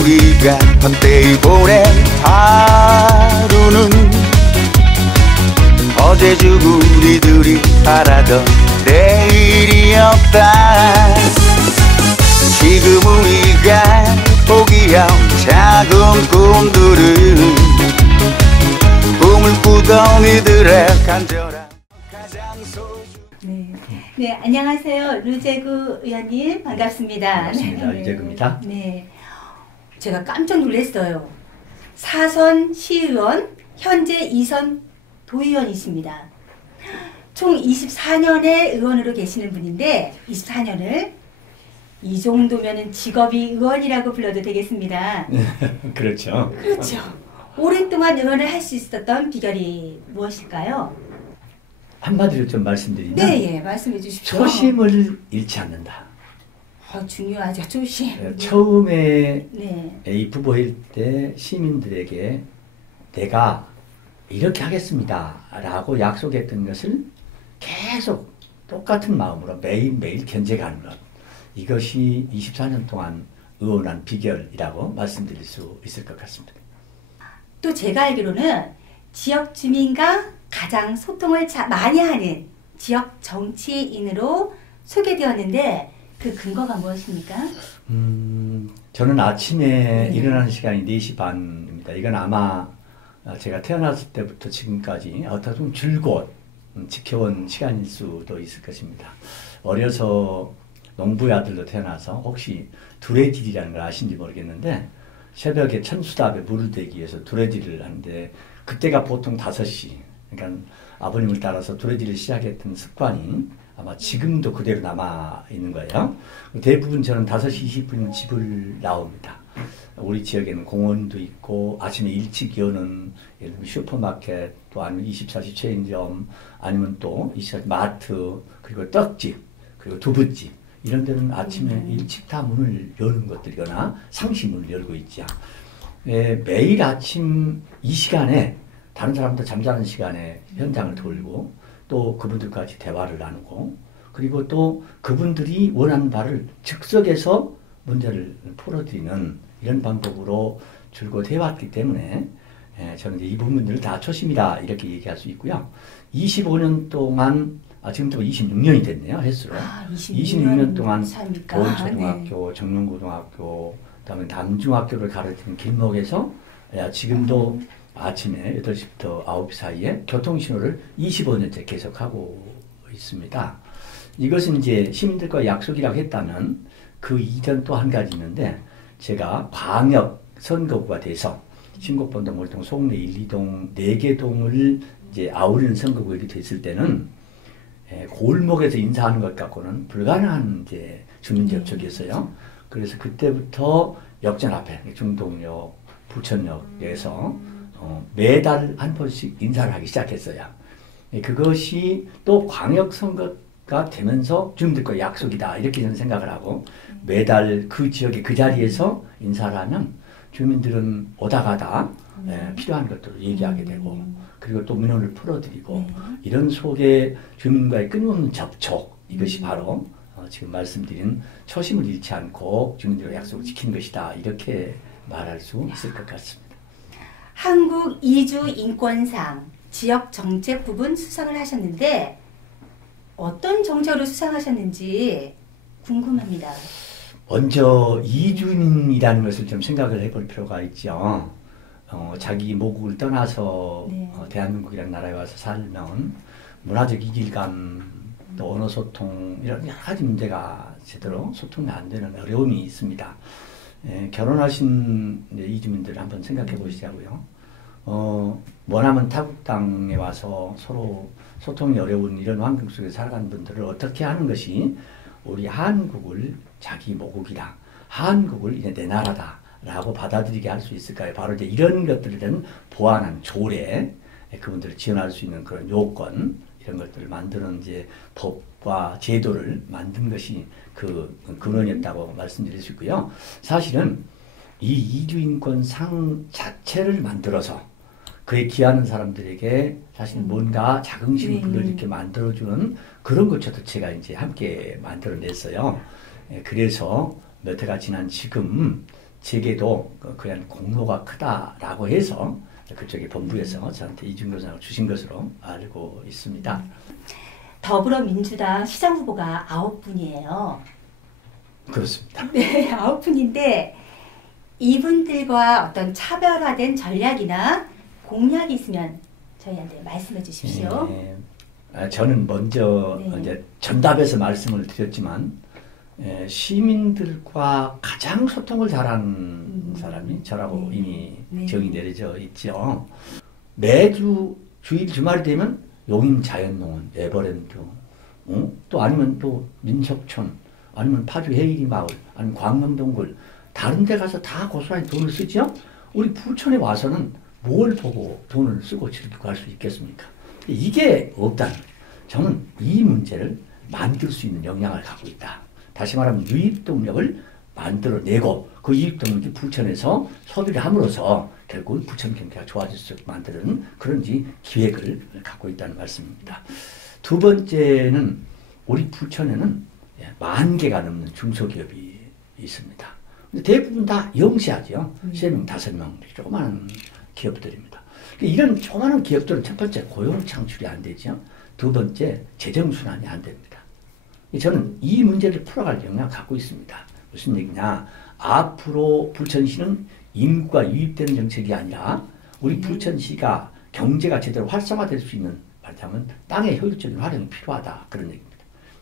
우리가 헛되이 보낸 하루는 어제 죽은 우리들이 바라던 내일이었다. 지금 우리가 포기한 작은 꿈들은 꿈을 꾸던 이들의 간절한 가장 소중한. 네, 안녕하세요. 류재구 의원님 반갑습니다. 반갑습니다. 류재구입니다. 네, 제가 깜짝 놀랐어요. 4선 시의원, 현재 2선 도의원이십니다. 총 24년의 의원으로 계시는 분인데 24년을 이 정도면은 직업이 의원이라고 불러도 되겠습니다. 그렇죠. 그렇죠. 오랫동안 의원을 할 수 있었던 비결이 무엇일까요? 한마디로 좀 말씀드리면 네, 예, 말씀해 주십시오. 초심을 잃지 않는다. 중요하죠, 초심. 처음에 네. 이 후보일 때 시민들에게 내가 이렇게 하겠습니다 라고 약속했던 것을 계속 똑같은 마음으로 매일매일 견제가는 것, 이것이 24년 동안 의원한 비결이라고 말씀드릴 수 있을 것 같습니다. 또 제가 알기로는 지역 주민과 가장 소통을 많이 하는 지역 정치인으로 소개되었는데 그 근거가 무엇입니까? 저는 아침에 일어나는 시간이 4시 반입니다. 이건 아마 제가 태어났을 때부터 지금까지 어떻게 좀 줄곧 지켜온 시간일 수도 있을 것입니다. 어려서 농부의 아들로 태어나서 혹시 두레질이라는 걸 아신지 모르겠는데 새벽에 천수답에 물을 대기 위해서 두레질을 하는데 그때가 보통 5시, 그러니까 아버님을 따라서 두레질을 시작했던 습관이 아마 지금도 그대로 남아 있는 거예요. 대부분 저는 5시 20분이면 집을 나옵니다. 우리 지역에는 공원도 있고 아침에 일찍 여는 예를 들면 슈퍼마켓, 또 아니면 24시 체인점, 아니면 또 24시 마트, 그리고 떡집, 그리고 두부집, 이런 데는 아침에 일찍 다 문을 여는 것들이거나 상시문을 열고 있죠. 매일 아침 이 시간에 다른 사람들 잠자는 시간에 현장을 돌고 또 그분들까지 대화를 나누고, 그리고 또 그분들이 원하는 바를 즉석에서 문제를 풀어드리는 이런 방법으로 줄곧 해왔기 때문에 저는 이제 이 부분들을 다 초심이다 이렇게 얘기할 수 있고요. 25년 동안, 지금부터 26년이 됐네요, 횟수로. 26년 동안 보은초등학교, 네. 정릉고등학교, 그다음에 남중학교를 가르치는 길목에서 지금도 아침에 8시부터 9시 사이에 교통신호를 25년째 계속하고 있습니다. 이것은 이제 시민들과 약속이라고 했다면 그 이전 또 한 가지 있는데, 제가 광역 선거구가 돼서 신곡본동, 몰동, 송내 1, 2동 4개 동을 이제 아우르는 선거구가 됐을 때는 골목에서 인사하는 것 갖고는 불가능한 이제 주민 접촉이었어요. 그래서 그때부터 역전 앞에 중동역, 부천역에서 매달 한 번씩 인사를 하기 시작했어요. 그것이 또 광역 선거가 되면서 주민들과 약속이다 이렇게 저는 생각을 하고, 매달 그 지역의 그 자리에서 인사를 하면 주민들은 오다 가다 필요한 것들을 얘기하게 되고, 그리고 또 민원을 풀어드리고, 이런 속에 주민과의 끊임없는 접촉, 이것이 바로 지금 말씀드린 초심을 잃지 않고 주민들과 약속을 지키는 것이다 이렇게 말할 수 있을 것 같습니다. 한국 이주 인권상 지역 정책 부분 수상을 하셨는데 어떤 정책으로 수상하셨는지 궁금합니다. 먼저 이주민이라는 것을 좀 생각을 해볼 필요가 있죠. 자기 모국을 떠나서 대한민국이라는 나라에 와서 살면 문화적 이질감, 또 언어 소통, 이런 여러 가지 문제가 제대로 소통이 안 되는 어려움이 있습니다. 결혼하신 이주민들 한번 생각해 보시자고요. 원하면 타국 땅에 와서 서로 소통이 어려운 이런 환경 속에 살아가는 분들을 어떻게 하는 것이 우리 한국을 자기 모국이다, 한국을 이제 내 나라다 라고 받아들이게 할 수 있을까요? 바로 이제 이런 것들에 대한 보완한 조례, 그분들을 지원할 수 있는 그런 요건, 이런 것들을 만드는 이제 법과 제도를 만든 것이 그 근원이었다고 말씀드릴 수 있고요. 사실은 이 이주인권상 자체를 만들어서 그에 기하는 사람들에게 사실 뭔가 자긍심을 불러일으켜 만들어주는 그런 것조차 제가 이제 함께 만들어냈어요. 그래서 몇 해가 지난 지금 제게도 그냥 공로가 크다라고 해서 그쪽에 본부에서 저한테 이중교상을 주신 것으로 알고 있습니다. 더불어민주당 시장 후보가 9분이에요. 그렇습니다. 네, 9분인데 이분들과 어떤 차별화된 전략이나 공약이 있으면 저희한테 말씀해 주십시오. 네. 저는 먼저 네. 이제 전답에서 말씀을 드렸지만 시민들과 가장 소통을 잘하는 사람이 저라고 네. 이미 네. 정의 내려져 있죠. 매주 주일 주말이 되면 용인 자연농원, 에버랜드, 또 아니면 또 민속촌, 아니면 파주 해일이 마을, 아니면 광명동굴 다른 데 가서 다 고스란히 돈을 쓰죠. 우리 부천에 와서는 뭘 보고 돈을 쓰고 즐기고 할 수 있겠습니까? 이게 없다는 거예요. 저는 이 문제를 만들 수 있는 역량을 갖고 있다. 다시 말하면 유입동력을 만들어내고 그 유입동력이 부천에서 소비를 함으로써 결국 부천 경기가 좋아질 수 있게 만드는 그런 기획을 갖고 있다는 말씀입니다. 두 번째는 우리 부천에는 10,000개가 넘는 중소기업이 있습니다. 근데 대부분 다 영세하죠. 3명, 5명 조그마한 기업들입니다. 이런 조그마한 기업들은 첫 번째 고용 창출이 안 되죠. 두 번째 재정순환이 안 됩니다. 저는 이 문제를 풀어갈 역량을 갖고 있습니다. 무슨 얘기냐. 앞으로 부천시는 인구가 유입되는 정책이 아니라 우리 부천시가 경제가 제대로 활성화될 수 있는 말하자면 땅의 효율적인 활용이 필요하다. 그런 얘기입니다.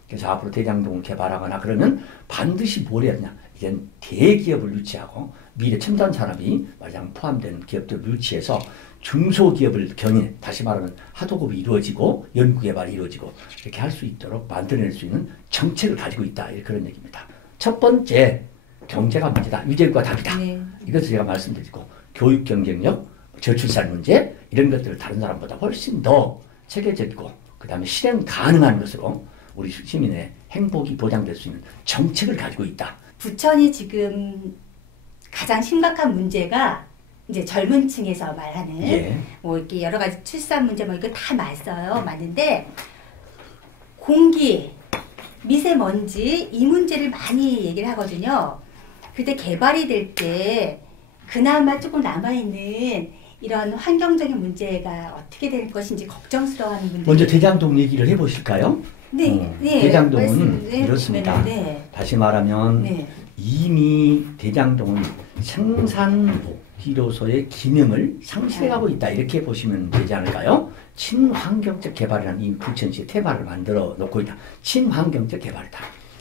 그래서 앞으로 대장동을 개발하거나 그러면 반드시 뭘 해야 되냐. 이젠 대기업을 유치하고 미래 첨단 산업이 말하자면 포함된 기업들을 유치해서 중소기업을 견인, 다시 말하면 하도급이 이루어지고 연구개발이 이루어지고 이렇게 할 수 있도록 만들어낼 수 있는 정책을 가지고 있다. 그런 얘기입니다. 첫 번째, 경제가 문제다. 유제국가 답이다. 네. 이것을 제가 말씀드리고 교육 경쟁력, 저출산 문제 이런 것들을 다른 사람보다 훨씬 더 체계적이고 그 다음에 실행 가능한 것으로 우리 시민의 행복이 보장될 수 있는 정책을 가지고 있다. 부천이 지금 가장 심각한 문제가 이제 젊은 층에서 말하는 예. 뭐 이렇게 여러 가지 출산 문제 뭐 이거 다 맞는데 공기, 미세먼지 이 문제를 많이 얘기를 하거든요. 그때 개발이 될 때 그나마 조금 남아있는 이런 환경적인 문제가 어떻게 될 것인지 걱정스러워하는 분들. 먼저 대장동 얘기를 해보실까요? 네, 네. 대장동은 이렇습니다. 네. 다시 말하면 네. 이미 대장동은 생산기로서의 기능을 상실해가고 있다. 이렇게 보시면 되지 않을까요? 친환경적 개발이라는 이 부천시의 테마를 만들어 놓고 있다. 친환경적 개발이다.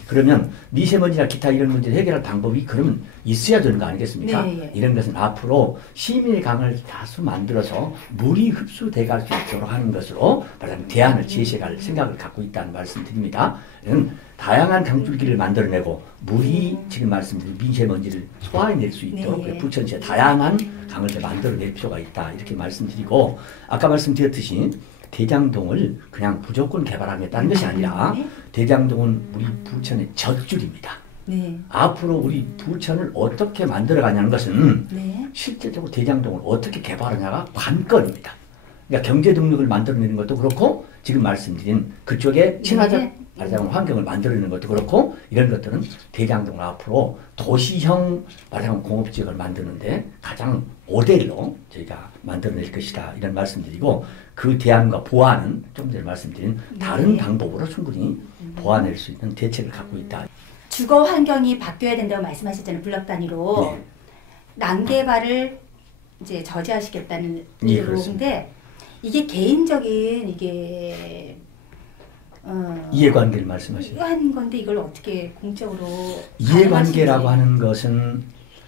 그러면 미세먼지나 기타 이런 문제를 해결할 방법이 그러면 있어야 되는 거 아니겠습니까? 네. 이런 것은 앞으로 시민의 강을 다수 만들어서 물이 흡수돼갈 수 있도록 하는 것으로 말하자면 대안을 제시할 생각을 갖고 있다는 말씀드립니다. 이는 다양한 강줄기를 만들어내고 물이 지금 말씀드린 미세먼지를 소화해낼 수 있도록 네. 부천시에 다양한 강을 만들어낼 필요가 있다. 이렇게 말씀드리고 아까 말씀드렸듯이 대장동을 그냥 무조건 개발하겠다는 것이 아니라 네. 대장동은 우리 부천의 젖줄입니다. 네. 앞으로 우리 부천을 어떻게 만들어가냐는 것은 네. 실제적으로 대장동을 어떻게 개발하냐가 관건입니다. 그러니까 경제 동력을 만들어내는 것도 그렇고 지금 말씀드린 그쪽에 친화적 네. 말하자면 환경을 만들어내는 것도 그렇고 이런 것들은 대장동을 앞으로 도시형 말하자면 공업지역을 만드는데 가장 모델로 저희가 만들어낼 것이다 이런 말씀드리고 그 대안과 보완은 좀 전에 말씀드린 다른 네. 방법으로 충분히 보완할 수 있는 대책을 갖고 있다. 주거 환경이 바뀌어야 된다고 말씀하셨잖아요. 블록 단위로. 네. 난개발을 이제 저지하시겠다는 예, 의도인데 그렇습니다. 이게 개인적인 이게 이해관계를 말씀하시는 한 건데 이걸 어떻게 공적으로 이해관계라고 가능하신지. 하는 것은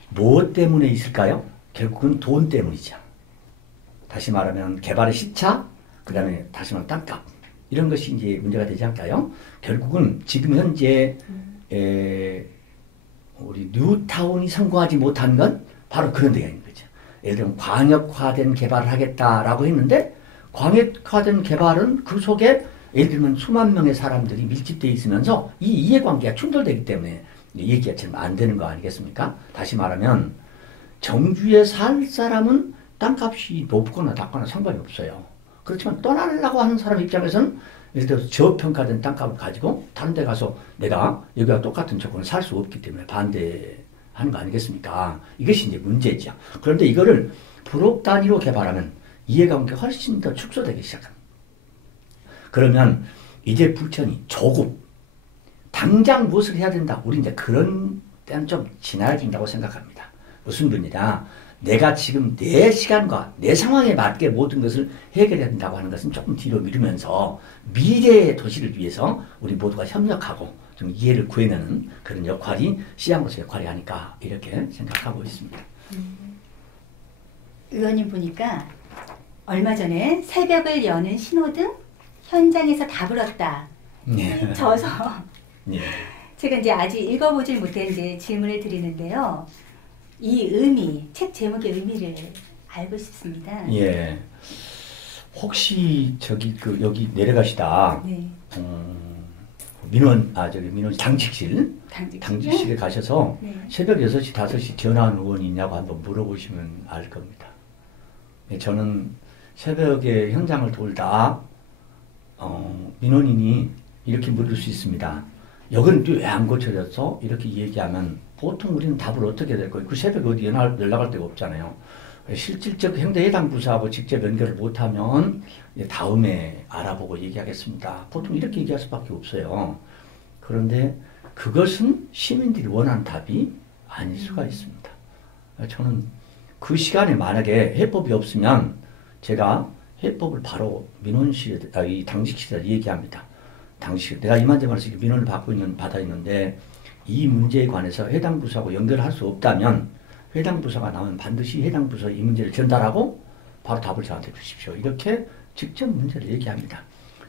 무엇 때문에 있을까요? 결국은 돈 때문이죠. 다시 말하면 개발의 시차, 그 다음에 다시 말하면 땅값 이런 것이 이제 문제가 되지 않을까요? 결국은 지금 현재 우리 뉴타운이 성공하지 못한 건 바로 그런 데가 있는 거죠. 예를 들면 광역화된 개발을 하겠다라고 했는데 광역화된 개발은 그 속에 예를 들면 수만 명의 사람들이 밀집되어 있으면서 이 이해관계가 충돌되기 때문에 얘기가 참 안 되는 거 아니겠습니까? 다시 말하면 정주에 살 사람은 땅값이 높거나 낮거나 상관이 없어요. 그렇지만 떠나려고 하는 사람 입장에서는 예를 들어서 저평가된 땅값을 가지고 다른 데 가서 내가 여기와 똑같은 조건을 살 수 없기 때문에 반대하는 하는 거 아니겠습니까? 이것이 이제 문제죠. 그런데 이거를 부록 단위로 개발하면 이해관계가 훨씬 더 축소되기 시작합니다. 그러면 이제 부천이 조급, 당장 무엇을 해야 된다. 우리 이제 그런 때는 좀 지나야 된다고 생각합니다. 무슨 분이냐. 내가 지금 내 시간과 내 상황에 맞게 모든 것을 해결해야 된다고 하는 것은 조금 뒤로 미루면서 미래의 도시를 위해서 우리 모두가 협력하고 좀 이해를 구해내는 그런 역할이 시장으로서 역할이 아닐까 이렇게 생각하고 있습니다. 의원님 보니까 얼마 전에 새벽을 여는 신호등 현장에서 다 불었다. 네. 저서 네. 제가 이제 아직 읽어보질 못했는데 질문을 드리는데요. 이 의미, 책 제목의 의미를 알고 싶습니다. 예. 혹시 여기 내려가시다. 네. 민원 당직실에 가셔서 네. 새벽 6시, 5시 전화한 의원이 있냐고 한번 물어보시면 알 겁니다. 예, 저는 새벽에 현장을 돌다 민원인이 이렇게 물을 수 있습니다. 여기는 또 왜 안 고쳐졌어? 이렇게 얘기하면 보통 우리는 답을 어떻게 될 거예요? 그 새벽에 어디 연락할 데가 없잖아요. 실질적 행정 해당 부서하고 직접 연결을 못하면 다음에 알아보고 얘기하겠습니다. 보통 이렇게 얘기할 수밖에 없어요. 그런데 그것은 시민들이 원하는 답이 아닐 수가 있습니다. 저는 그 시간에 만약에 해법이 없으면 제가 해법을 바로 이 당직실에 얘기합니다. 당시 내가 이만저만해서 민원을 받아 있는데 이 문제에 관해서 해당 부서하고 연결할 수 없다면 해당 부서가 나오면 반드시 해당 부서에 이 문제를 전달하고 바로 답을 저한테 주십시오. 이렇게 직접 문제를 얘기합니다.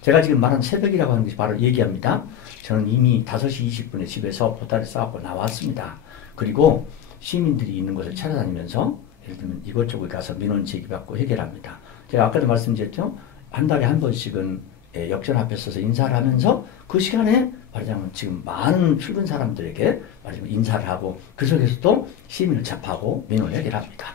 제가 지금 말한 새벽이라고 하는 것이 바로 얘기합니다. 저는 이미 5시 20분에 집에서 보따리 싸갖고 나왔습니다. 그리고 시민들이 있는 곳을 찾아다니면서 예를 들면 이것저것 가서 민원 제기받고 해결합니다. 제가 아까도 말씀드렸죠. 한 달에 한 번씩은 역전 앞에 서서 인사를 하면서 그 시간에 말하자면 지금 많은 출근 사람들에게 말하자면 인사를 하고 그 속에서도 시민을 접하고 민원을 해결합니다.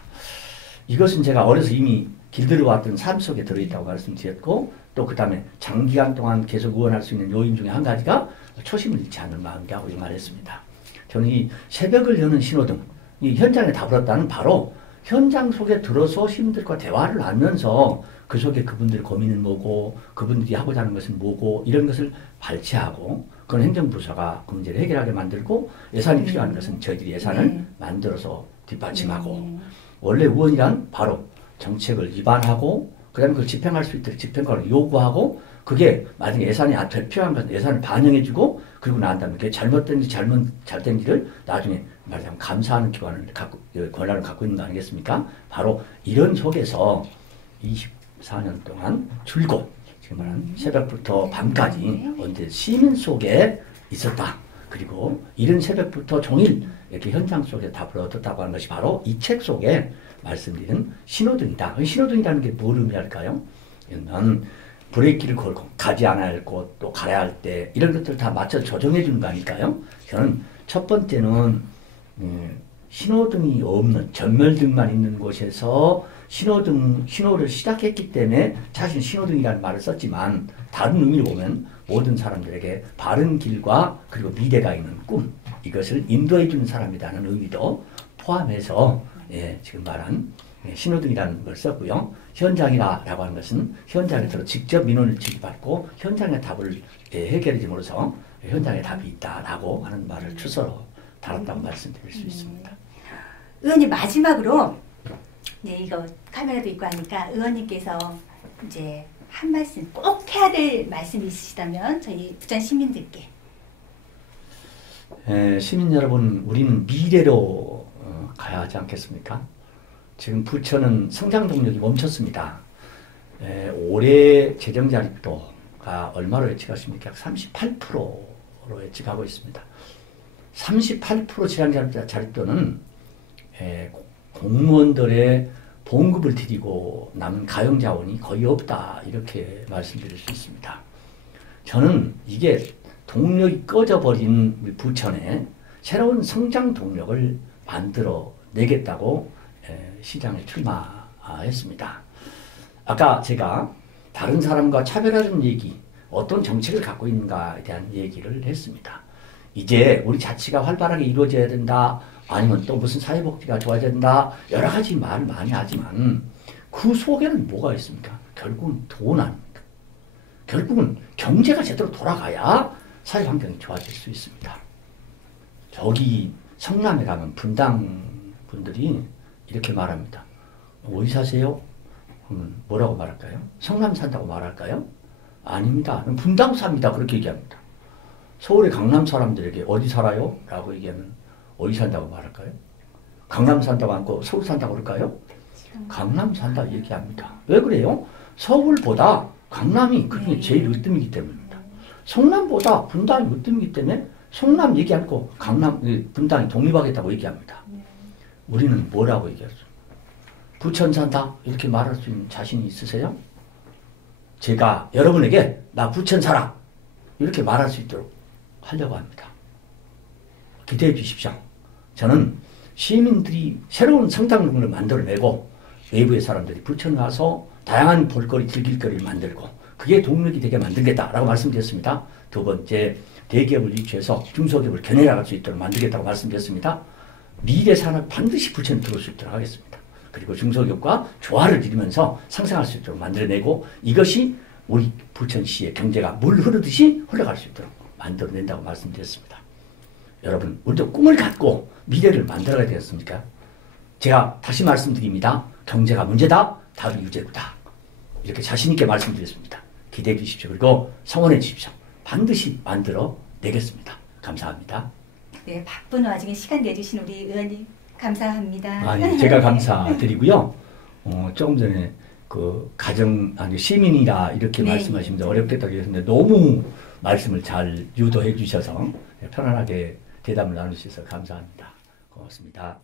이것은 제가 어려서 이미 길들여왔던 삶 속에 들어있다고 말씀드렸고 또 그 다음에 장기간 동안 계속 의원할 수 있는 요인 중에 한 가지가 초심을 잃지 않는 마음이라고 말했습니다. 저는 이 새벽을 여는 신호등, 이 현장에 다 불었다는 바로 현장 속에 들어서 시민들과 대화를 하면서 그 속에 그분들의 고민은 뭐고 그분들이 하고자 하는 것은 뭐고 이런 것을 발췌하고 그건 행정부서가 그 문제를 해결하게 만들고 예산이 필요한 것은 저희들이 예산을 만들어서 뒷받침하고 원래 의원이란 바로 정책을 위반하고 그 다음에 그걸 집행할 수 있도록 집행권을 요구하고 그게 만약에 예산이 필요한 것은 예산을 반영해주고 그리고 난 다음에 그게 잘못된지 잘된지를 나중에 말하자면 감사하는 권한을 갖고 있는 거 아니겠습니까? 바로 이런 속에서 24년 동안 줄곧 지금 말하는 새벽부터 밤까지 언제 시민 속에 있었다. 그리고 이른 새벽부터 종일 이렇게 현장 속에 답을 얻었다고 하는 것이 바로 이 책 속에 말씀드린 신호등이다. 신호등이라는 게 뭘 의미할까요? 그러면 브레이크를 걸고 가지 않아야 할 곳, 또 가야 할 때 이런 것들을 다 맞춰 조정해 주는 거 아닐까요? 저는 첫 번째는 신호등이 없는 전멸등만 있는 곳에서 신호를 시작했기 때문에 사실 신호등이라는 말을 썼지만 다른 의미로 보면 모든 사람들에게 바른 길과 그리고 미래가 있는 꿈 이것을 인도해 주는 사람이라는 의미도 포함해서 지금 말한 신호등이라는 걸 썼고요. 현장이라고 하는 것은 현장에서 직접 민원을 제기받고 현장의 답을 해결해 줌으로써 현장에 답이 있다라고 하는 말을 추서로 달았다고 말씀드릴 수 있습니다. 의원님 마지막으로 이거 카메라도 있고 하니까 의원님께서 이제 한 말씀 꼭 해야 될 말씀이 있으시다면 저희 부천 시민들께. 시민 여러분, 우리는 미래로 가야 하지 않겠습니까? 지금 부천은 성장 동력이 멈췄습니다. 올해 재정 자립도가 얼마로 예측하십니까? 38%로 예측하고 있습니다. 38% 재정 자립도는 공무원들의 봉급을 드리고 남은 가용 자원이 거의 없다 이렇게 말씀드릴 수 있습니다. 저는 이게 동력이 꺼져버린 우리 부천에 새로운 성장 동력을 만들어 내겠다고 시장에 출마했습니다. 아까 제가 다른 사람과 차별하는 얘기, 어떤 정책을 갖고 있는가에 대한 얘기를 했습니다. 이제 우리 자치가 활발하게 이루어져야 된다. 아니면 또 무슨 사회복지가 좋아져야 된다. 여러 가지 말을 많이 하지만 그 속에는 뭐가 있습니까? 결국은 돈 아닙니까? 결국은 경제가 제대로 돌아가야 사회 환경이 좋아질 수 있습니다. 저기 성남에 가면 분당 분들이 이렇게 말합니다. 어디 사세요? 뭐라고 말할까요? 성남 산다고 말할까요? 아닙니다. 분당 삽니다. 그렇게 얘기합니다. 서울의 강남 사람들에게 어디 살아요? 라고 얘기하면 어디 산다고 말할까요? 강남 산다고 않고 서울 산다고 그럴까요? 강남 산다 얘기합니다. 왜 그래요? 서울보다 강남이 그게 제일 으뜸이기 때문입니다. 성남보다 분당이 으뜸이기 때문에 성남 얘기 않고 강남, 분당이 독립하겠다고 얘기합니다. 우리는 뭐라고 얘기하죠? 부천 산다 이렇게 말할 수 있는 자신이 있으세요? 제가 여러분에게 나 부천 살아 이렇게 말할 수 있도록 하려고 합니다. 기대해 주십시오. 저는 시민들이 새로운 성장력을 만들어내고 외부의 사람들이 부천 가서 다양한 볼거리, 즐길거리를 만들고 그게 동력이 되게 만들겠다라고 말씀드렸습니다. 두 번째, 대기업을 유치해서 중소기업을 견해나갈 수 있도록 만들겠다고 말씀드렸습니다. 미래 산업 반드시 부천에 들어올 수 있도록 하겠습니다. 그리고 중소기업과 조화를 이루면서 상생할 수 있도록 만들어내고 이것이 우리 부천시의 경제가 물 흐르듯이 흘러갈 수 있도록 만들어낸다고 말씀드렸습니다. 여러분, 우리도 꿈을 갖고 미래를 만들어가야 되겠습니까? 제가 다시 말씀드립니다. 경제가 문제다, 답이 유제구다. 이렇게 자신있게 말씀드렸습니다. 기대해 주십시오. 그리고 성원해 주십시오. 반드시 만들어 내겠습니다. 감사합니다. 네, 바쁜 와중에 시간 내주신 우리 의원님 감사합니다. 아니, 제가 감사드리고요. 조금 전에 그 시민이라 이렇게 네. 말씀하시면서 어렵겠다고 했는데 너무 말씀을 잘 유도해 주셔서 편안하게 대담을 나눌 수 있어서 감사합니다. 고맙습니다.